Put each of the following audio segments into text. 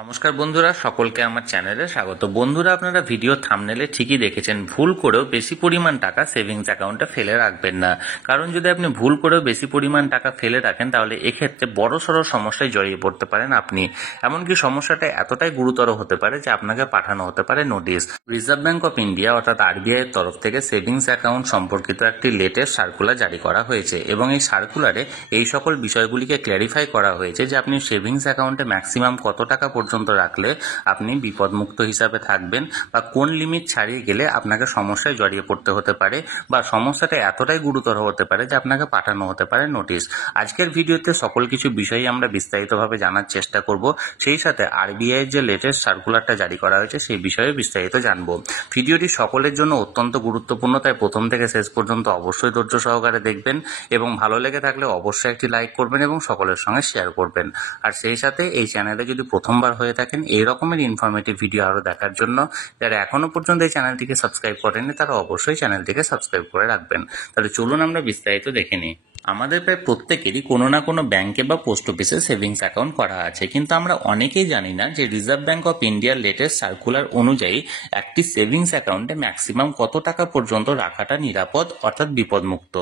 নমস্কার বন্ধুরা, সকলকে আমার চ্যানেলে স্বাগত। বন্ধুরা, আপনারা ভিডিও থাম্বনেলে ঠিকই দেখেছেন, ভুল করেও বেশি পরিমাণ টাকা সেভিংস অ্যাকাউন্টে ফেলে রাখবেন না। কারণ যদি আপনি ভুল করেও বেশি পরিমাণ টাকা ফেলে রাখেন তাহলে এক্ষেত্রে বড়সড় সমস্যায় জড়িয়ে পড়তে পারেন আপনি। এমনকি সমস্যাটা এতটাই গুরুতর হতে পারে যে আপনাকে পাঠানো হতে পারে notice. Reserve bank of India অর্থাৎ আরবিআই এর তরফ থেকে সেভিংস অ্যাকাউন্ট সম্পর্কিত একটি লেটেস্ট সার্কুলার জারি করা হয়েছে এবং এই সার্কুলারে এই সকল বিষয়গুলিকে ক্ল্যারিফাই করা হয়েছে যে আপনি সেভিংস অ্যাকাউন্টে ম্যাক্সিমাম কত টাকা পর্যন্ত রাখলে আপনি বিপদমুক্ত হিসাবে থাকবেন, বা কোন লিমিট ছাড়িয়ে গেলে আপনাকে সমস্যায় জড়িয়ে পড়তে হতে পারে, বা সমস্যাটা এতটাই গুরুতর হতে পারে যে আপনাকে পাঠানো হতে পারে নোটিশ। আজকের ভিডিওতে সকল কিছু বিষয়ই আমরা বিস্তারিতভাবে জানার চেষ্টা করব, সেই সাথে আরবিআই এর যে লেটেস্ট সার্কুলারটা জারি করা হয়েছে সেই বিষয়ে বিস্তারিত জানবো। ভিডিওটি সকলের জন্য অত্যন্ত গুরুত্বপূর্ণ, তাই প্রথম থেকে শেষ পর্যন্ত অবশ্যই ধৈর্য সহকারে দেখবেন এবং ভালো লেগে থাকলে অবশ্যই একটি লাইক করবেন এবং সকলের সঙ্গে শেয়ার করবেন। আর সেই সাথে এই চ্যানেলে যদি প্রথমবার হয়ে থাকেন এই রকমের ইনফরমেটিভ ভিডিও আরও দেখার জন্য, যারা এখনো পর্যন্ত এই চ্যানেলটিকে সাবস্ক্রাইব করেননি তারা অবশ্যই চ্যানেলটিকে সাবস্ক্রাইব করে রাখবেন। তাহলে চলুন আমরা বিস্তারিত দেখে নিই। আমাদের প্রায় প্রত্যেকেরই কোনো না কোনো ব্যাংকে বা পোস্ট অফিসে সেভিংস অ্যাকাউন্ট করা আছে, কিন্তু আমরা অনেকেই জানি না যে রিজার্ভ ব্যাঙ্ক অফ ইন্ডিয়ার লেটেস্ট সার্কুলার অনুযায়ী একটি সেভিংস অ্যাকাউন্টে ম্যাক্সিমাম কত টাকা পর্যন্ত রাখাটা নিরাপদ অর্থাৎ বিপদমুক্ত।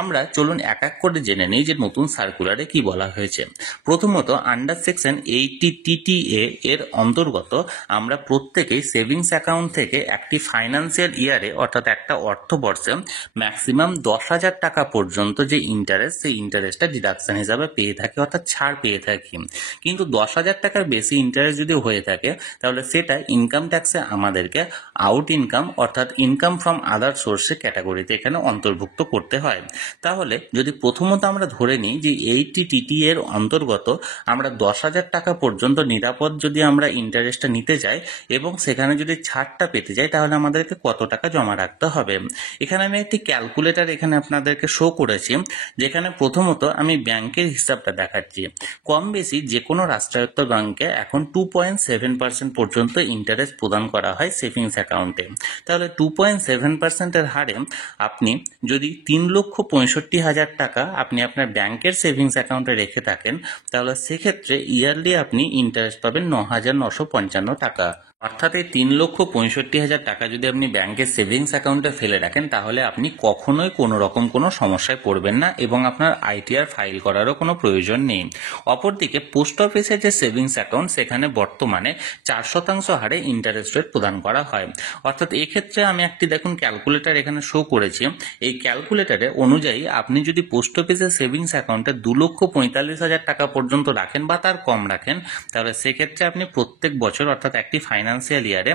আমরা চলুন এক এক করে জেনে নিই যে নতুন সার্কুলারে কি বলা হয়েছে। প্রথমত, আন্ডার সেকশন 80 TTA এর অন্তর্গত আমরা প্রত্যেকেই সেভিংস অ্যাকাউন্ট থেকে একটি ফাইন্যান্সিয়াল ইয়ারে অর্থাৎ একটা অর্থবর্ষে ম্যাক্সিমাম 10,000 টাকা পর্যন্ত যে ইন্টারেস্ট, সেই ইন্টারেস্টটা ডিডাকশন হিসাবে পেয়ে থাকি অর্থাৎ ছাড় পেয়ে থাকি। কিন্তু 10,000 টাকার বেশি ইন্টারেস্ট যদি হয়ে থাকে তাহলে সেটা ইনকাম ট্যাক্সে আমাদেরকে আউট ইনকাম অর্থাৎ ইনকাম ফ্রম আদার সোর্সে ক্যাটাগরিতে এখানে অন্তর্ভুক্ত করতে হয়। তাহলে যদি প্রথমত আমরা ধরে নিই যে 80 TTA এর অন্তর্গত আমরা 10,000 টাকা পর্যন্ত নিরাপদ যদি আমরা ইন্টারেস্টটা নিতে যাই এবং সেখানে যদি ছাড়টা পেতে যাই তাহলে আমাদেরকে কত টাকা জমা রাখতে হবে। এখানে আমি একটি ক্যালকুলেটর এখানে আপনাদেরকে শো করেছি, যেখানে প্রথমত আমি ব্যাংকের হিসাবটা দেখাচ্ছি। কম বেশি যে কোনো রাষ্ট্রায়ত্ত ব্যাংকে এখন 2.7% পর্যন্ত ইন্টারেস্ট প্রদান করা হয় সেভিংস অ্যাকাউন্টে। তাহলে 2.7%-এর হারে আপনি যদি 3,65,000 টাকা আপনি আপনার ব্যাংকের সেভিংস অ্যাকাউন্টে রেখে থাকেন তাহলে সেক্ষেত্রে ইয়ারলি আপনি ইন্টারেস্ট পাবেন 9,955 টাকা। অর্থাৎ এই 3,65,000 টাকা যদি আপনি ব্যাংকের সেভিংস অ্যাকাউন্টে ফেলে রাখেন তাহলে আপনি কখনোই কোনো রকম কোনো সমস্যায় পড়বেন না এবং আপনার আইটিআর ফাইল করারও কোনো প্রয়োজন নেই। অপরদিকে পোস্ট অফিসের যে সেভিংস অ্যাকাউন্ট সেখানে বর্তমানে 4% হারে ইন্টারেস্ট রেট প্রদান করা হয়। অর্থাৎ এক্ষেত্রে আমি একটি দেখুন ক্যালকুলেটর এখানে শো করেছি। এই ক্যালকুলেটরে অনুযায়ী আপনি যদি পোস্ট অফিসের সেভিংস অ্যাকাউন্টে 2,45,000 টাকা পর্যন্ত রাখেন বা তার কম রাখেন তাহলে সেক্ষেত্রে আপনি প্রত্যেক বছর অর্থাৎ একটি ফাইন্যান্সিয়াল ইয়ারে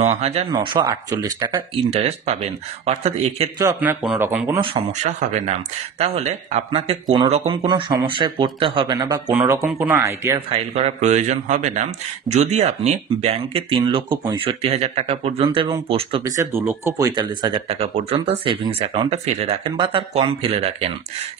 9,948 টাকা ইন্টারেস্ট পাবেন। অর্থাৎ এক্ষেত্রেও আপনার কোনো রকম কোনো সমস্যা হবে না। তাহলে আপনাকে কোনো রকম কোনো সমস্যায় পড়তে হবে না বা কোনো রকম কোনো আইটিআর ফাইল করার প্রয়োজন হবে না যদি আপনি ব্যাংকে 3,65,000 টাকা পর্যন্ত এবং পোস্ট অফিসে 2,45,000 টাকা পর্যন্ত সেভিংস অ্যাকাউন্টে ফেলে রাখেন বা তার কম ফেলে রাখেন।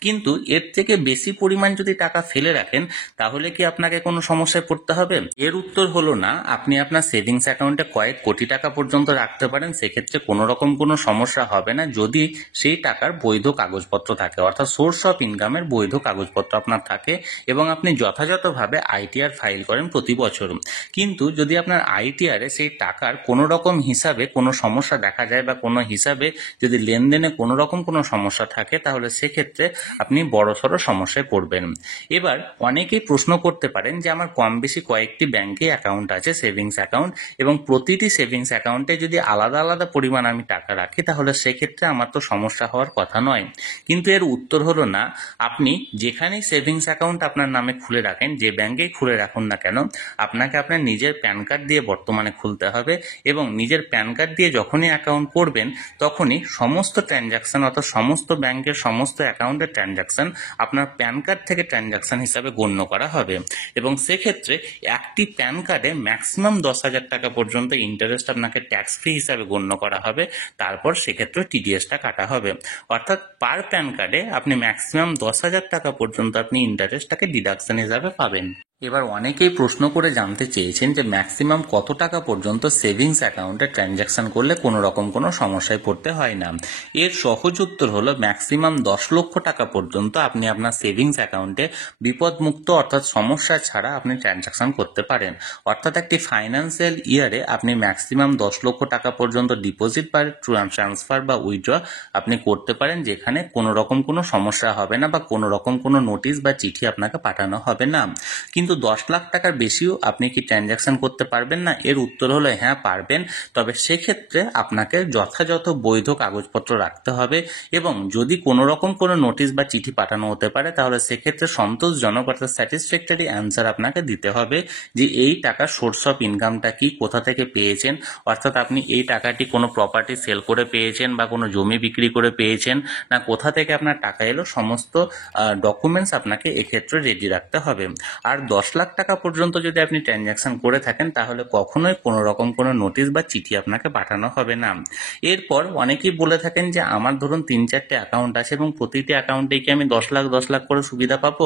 কিন্তু এর থেকে বেশি পরিমাণ যদি টাকা ফেলে রাখেন তাহলে কি আপনাকে কোনো সমস্যায় পড়তে হবে? এর উত্তর হলো না। আপনি আপনার সেভিংস অ্যাকাউন্টে কয়েক কোটি টাকা পর্যন্ত রাখতে পারেন, সেক্ষেত্রে কোনো রকম কোনো সমস্যা হবে না যদি সেই টাকার বৈধ কাগজপত্র থাকে অর্থাৎ সোর্স অফ ইনকামের বৈধ কাগজপত্র আপনার থাকে এবং আপনি যথাযথভাবে আইটিআর ফাইল করেন প্রতি বছর। কিন্তু যদি আপনার আইটিআরে সেই টাকার কোনো রকম হিসাবে কোনো সমস্যা দেখা যায় বা কোনো হিসাবে যদি লেনদেনে কোনো রকম কোনো সমস্যা থাকে তাহলে সেক্ষেত্রে আপনি বড়সড় সমস্যায় পড়বেন। এবার অনেকেই প্রশ্ন করতে পারেন যে আমার কম বেশি কয়েকটি ব্যাংকে অ্যাকাউন্ট আছে সেভিংস অ্যাকাউন্ট এবং প্রতিটি সেভিংস অ্যাকাউন্টে যদি আলাদা আলাদা পরিমাণ আমি টাকা রাখি তাহলে সেক্ষেত্রে আমার তো সমস্যা হওয়ার কথা নয়। কিন্তু এর উত্তর হলো না। আপনি যেখানেই সেভিংস অ্যাকাউন্ট আপনার নামে খুলে রাখেন, যে ব্যাংকেই খুলে রাখুন না কেন, আপনাকে আপনার নিজের প্যান কার্ড দিয়ে বর্তমানে খুলতে হবে এবং নিজের প্যান কার্ড দিয়ে যখনই অ্যাকাউন্ট করবেন তখনই সমস্ত ট্রানজাকশন অর্থাৎ সমস্ত ব্যাংকের সমস্ত অ্যাকাউন্টের ট্রানজাকশন আপনার প্যান কার্ড থেকে ট্রানজাকশন হিসাবে গণ্য করা হবে এবং সেক্ষেত্রে একটি প্যান কার্ডে ম্যাক্সিমাম 10,000 টাকা পর্যন্ত ইন্টারেস্ট আপনাকে ট্যাক্স ফ্রি হিসাবে গণ্য করা হবে। তারপর সেক্ষেত্রে টিডিএসটা কাটা হবে। অর্থাৎ পার প্যান কার্ডে আপনি ম্যাক্সিমাম 10,000 টাকা পর্যন্ত আপনি ইন্টারেস্টটাকে ডিডাকশন হিসাবে পাবেন। এবার অনেকেই প্রশ্ন করে জানতে চেয়েছেন যে ম্যাক্সিমাম কত টাকা পর্যন্ত সেভিংস অ্যাকাউন্টে ট্রানজ্যাকশন করলে কোনো রকম কোনো সমস্যায় পড়তে হয় না। এর সহজ উত্তর হলো ম্যাক্সিমাম 10 লক্ষ টাকা পর্যন্ত আপনি আপনার সেভিংস অ্যাকাউন্টে বিপদমুক্ত অর্থাৎ সমস্যা ছাড়া আপনি ট্রানজ্যাকশন করতে পারেন। অর্থাৎ একটি ফাইন্যান্সিয়াল ইয়ারে আপনি ম্যাক্সিমাম 10 লক্ষ টাকা পর্যন্ত ডিপোজিট বা ট্রান্সফার বা উইথড্র আপনি করতে পারেন, যেখানে কোনো রকম কোনো সমস্যা হবে না বা কোনো রকম কোনো নোটিশ বা চিঠি আপনাকে পাঠানো হবে না। কিন্তু 10 লাখ টাকার বেশিও আপনি কি ট্রানজ্যাকশন করতে পারবেন না? এর উত্তর হলো হ্যাঁ পারবেন, তবে সেক্ষেত্রে আপনাকে যথাযথ বৈধ কাগজপত্র রাখতে হবে এবং যদি কোনো রকম কোনো নোটিশ বা চিঠি পাঠানো হতে পারে তাহলে সেক্ষেত্রে সন্তোষজনক অর্থাৎ স্যাটিসফ্যাক্টরি অ্যান্সার আপনাকে দিতে হবে যে এই টাকা সোর্স অফ ইনকামটা কি, কোথা থেকে পেয়েছেন, অর্থাৎ আপনি এই টাকাটি কোনো প্রপার্টি সেল করে পেয়েছেন বা কোনো জমি বিক্রি করে পেয়েছেন না কোথা থেকে আপনার টাকা এলো, সমস্ত ডকুমেন্টস আপনাকে এক্ষেত্রে রেডি রাখতে হবে। আর 10 লাখ টাকা পর্যন্ত যদি আপনি ট্রানজ্যাকশন করে থাকেন তাহলে কখনোই কোনো রকম কোনো নোটিশ বা চিঠি আপনাকে পাঠানো হবে না। এরপর অনেকেই বলে থাকেন যে আমার ধরুন 3-4টে অ্যাকাউন্ট আছে এবং প্রতিটি অ্যাকাউন্টে কি আমি 10 লাখ করে সুবিধা পাবো?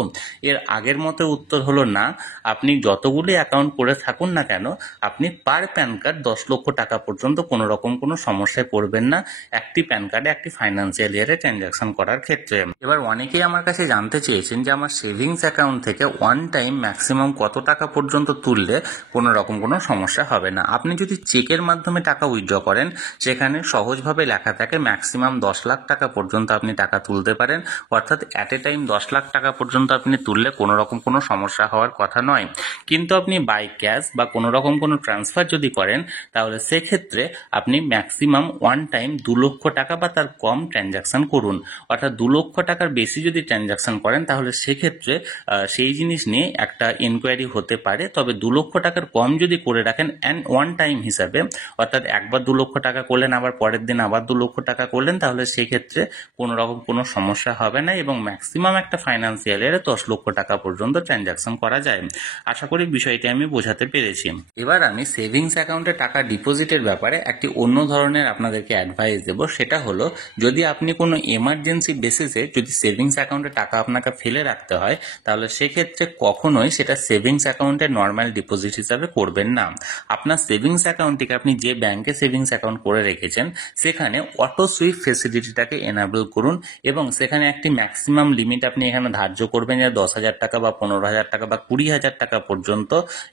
এর আগের মতো উত্তর হলো না। আপনি যতগুলি অ্যাকাউন্ট করে থাকুন না কেন আপনি পার প্যান কার্ড 10 লক্ষ টাকা পর্যন্ত কোনো রকম কোনো সমস্যায় পড়বেন না একটি প্যান কার্ডে একটি ফাইন্যান্সিয়াল ইয়ারে ট্রানজ্যাকশন করার ক্ষেত্রে। এবার অনেকেই আমার কাছে জানতে চেয়েছেন যে আমার সেভিংস অ্যাকাউন্ট থেকে ওয়ান টাইম ম্যাক্সিমাম কত টাকা পর্যন্ত তুললে কোনো রকম কোনো সমস্যা হবে না। আপনি যদি চেকের মাধ্যমে টাকা উইথড্র করেন সেখানে সহজভাবে লেখা থাকে ম্যাক্সিমাম 10 লাখ টাকা পর্যন্ত আপনি টাকা তুলতে পারেন, অর্থাৎ অ্যাট এ টাইম 10 লাখ টাকা পর্যন্ত আপনি তুললে কোনো রকম কোনো সমস্যা হওয়ার কথা নয়। কিন্তু আপনি বাই ক্যাশ বা কোনো রকম কোনো ট্রান্সফার যদি করেন তাহলে সেক্ষেত্রে আপনি ম্যাক্সিমাম ওয়ান টাইম 2 লক্ষ টাকা বা তার কম ট্রানজ্যাকশন করুন। অর্থাৎ 2 লক্ষ টাকার বেশি যদি ট্রানজ্যাকশন করেন তাহলে সেক্ষেত্রে সেই জিনিস নিয়ে একটা ইনকোয়ারি হতে পারে। তবে 2 লক্ষ টাকার কম যদি করে রাখেন অ্যান্ড ওয়ান টাইম হিসাবে, অর্থাৎ একবার 2 লক্ষ টাকা করলেন আবার পরের দিন আবার 2 লক্ষ টাকা করলেন, তাহলে সেক্ষেত্রে কোনো রকম কোনো সমস্যা হবে না এবং ম্যাক্সিমাম একটা ফাইন্যান্সিয়াল ইয়ারে 10 লক্ষ টাকা পর্যন্ত ট্রানজ্যাকশন করা যায়। আশা করি বিষয়টি আমি বোঝাতে পেরেছি। এবার আমি সেভিংস অ্যাকাউন্টে টাকা ডিপোজিটের ব্যাপারে একটি অন্য ধরনের আপনাদেরকে অ্যাডভাইস দেবো। সেটা হলো যদি আপনি কোনো এমার্জেন্সি বেসিসে যদি সেভিংস অ্যাকাউন্টে টাকা আপনাকে ফেলে রাখতে হয় তাহলে সেক্ষেত্রে কখনোই সেটা সেভিংস অ্যাকাউন্টে নর্মাল ডিপোজিট হিসাবে করবেন না। আপনার সেভিংস অ্যাকাউন্টটিকে আপনি যে ব্যাংকে সেভিংস অ্যাকাউন্ট করে রেখেছেন সেখানে অটো সুইপ ফেসিলিটিটাকে এনাবেল করুন এবং সেখানে একটি ম্যাক্সিমাম লিমিট আপনি এখানে ধার্য করবেন যে 10,000 টাকা বা 15,000 টাকা বা 20,000 টাকা পর্যন্ত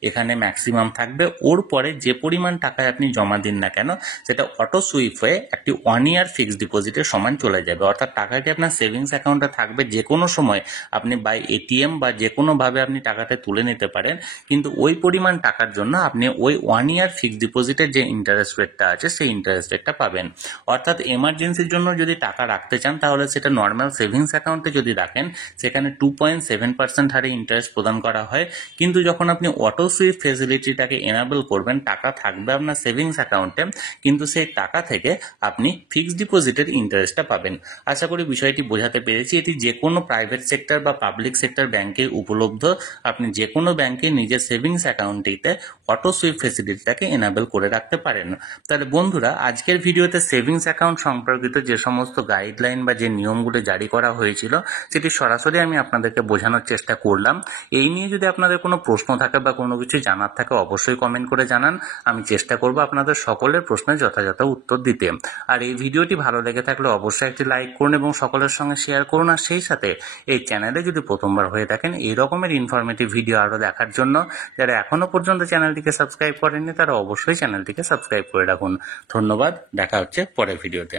এখানে ম্যাক্সিমাম থাকবে। ওর পরে যে পরিমাণ টাকায় আপনি জমা দিন না কেন সেটা অটো সুইপ হয়ে একটি 1 ইয়ার ফিক্সড ডিপোজিটের সমান চলে যাবে। অর্থাৎ টাকাটি আপনার সেভিংস অ্যাকাউন্টে থাকবে, যে কোনো সময় আপনি বাই এটিএম বা যে কোনোভাবে আপনি টাকাটা তুলে নিতে পারেন, কিন্তু ওই পরিমাণ টাকার জন্য আপনি ওই 1 ইয়ার ফিক্সড ডিপোজিটের যে ইন্টারেস্ট রেটটা আছে সেই ইন্টারেস্ট রেটটা পাবেন। অর্থাৎ এমার্জেন্সির জন্য যদি টাকা রাখতে চান তাহলে সেটা নর্মাল সেভিংস অ্যাকাউন্টে যদি রাখেন সেখানে 2.7% হারে ইন্টারেস্ট প্রদান করা হয়, কিন্তু যখন আপনি অটো সুইপ ফেসিলিটিটাকে এনাবেল করবেন টাকা থাকবে আপনার সেভিংস অ্যাকাউন্টে, কিন্তু সেই টাকা থেকে আপনি ফিক্সড ডিপোজিটের ইন্টারেস্টটা পাবেন। আশা করি বিষয়টি বোঝাতে পেরেছি। এটি যে কোনো প্রাইভেট সেক্টর বা পাবলিক সেক্টর ব্যাংকে উপলব্ধ। আপনি যে কোনো ব্যাংকে নিজের সেভিংস অ্যাকাউন্টটিতে অটো সুইপ ফেসিলিটিটাকে এনাবেল করে রাখতে পারেন। তাহলে বন্ধুরা আজকের ভিডিওতে সেভিংস অ্যাকাউন্ট সম্পর্কিত যে সমস্ত গাইডলাইন বা যে নিয়মগুলো জারি করা হয়েছিল সেটি সরাসরি আমি আপনাদেরকে বোঝানোর চেষ্টা করলাম। এই নিয়ে যদি আপনাদের কোনো প্রশ্ন থাকে বা কোনো কিছু জানার থাকে অবশ্যই কমেন্ট করে জানান। আমি চেষ্টা করব আপনাদের সকলের প্রশ্নের যথাযথ উত্তর দিতে। আর এই ভিডিওটি ভালো লেগে থাকলে অবশ্যই একটি লাইক করুন এবং সকলের সঙ্গে শেয়ার করুন। আর সেই সাথে এই চ্যানেলে যদি প্রথমবার হয়ে থাকেন এই রকমের ইনফরমেটিভ ভিডিও আরও দেখার জন্য যারা এখনও পর্যন্ত চ্যানেলটিকে সাবস্ক্রাইব করেননি তারা অবশ্যই চ্যানেলটিকে সাবস্ক্রাইব করে রাখুন। ধন্যবাদ, দেখা হচ্ছে পরের ভিডিওতে।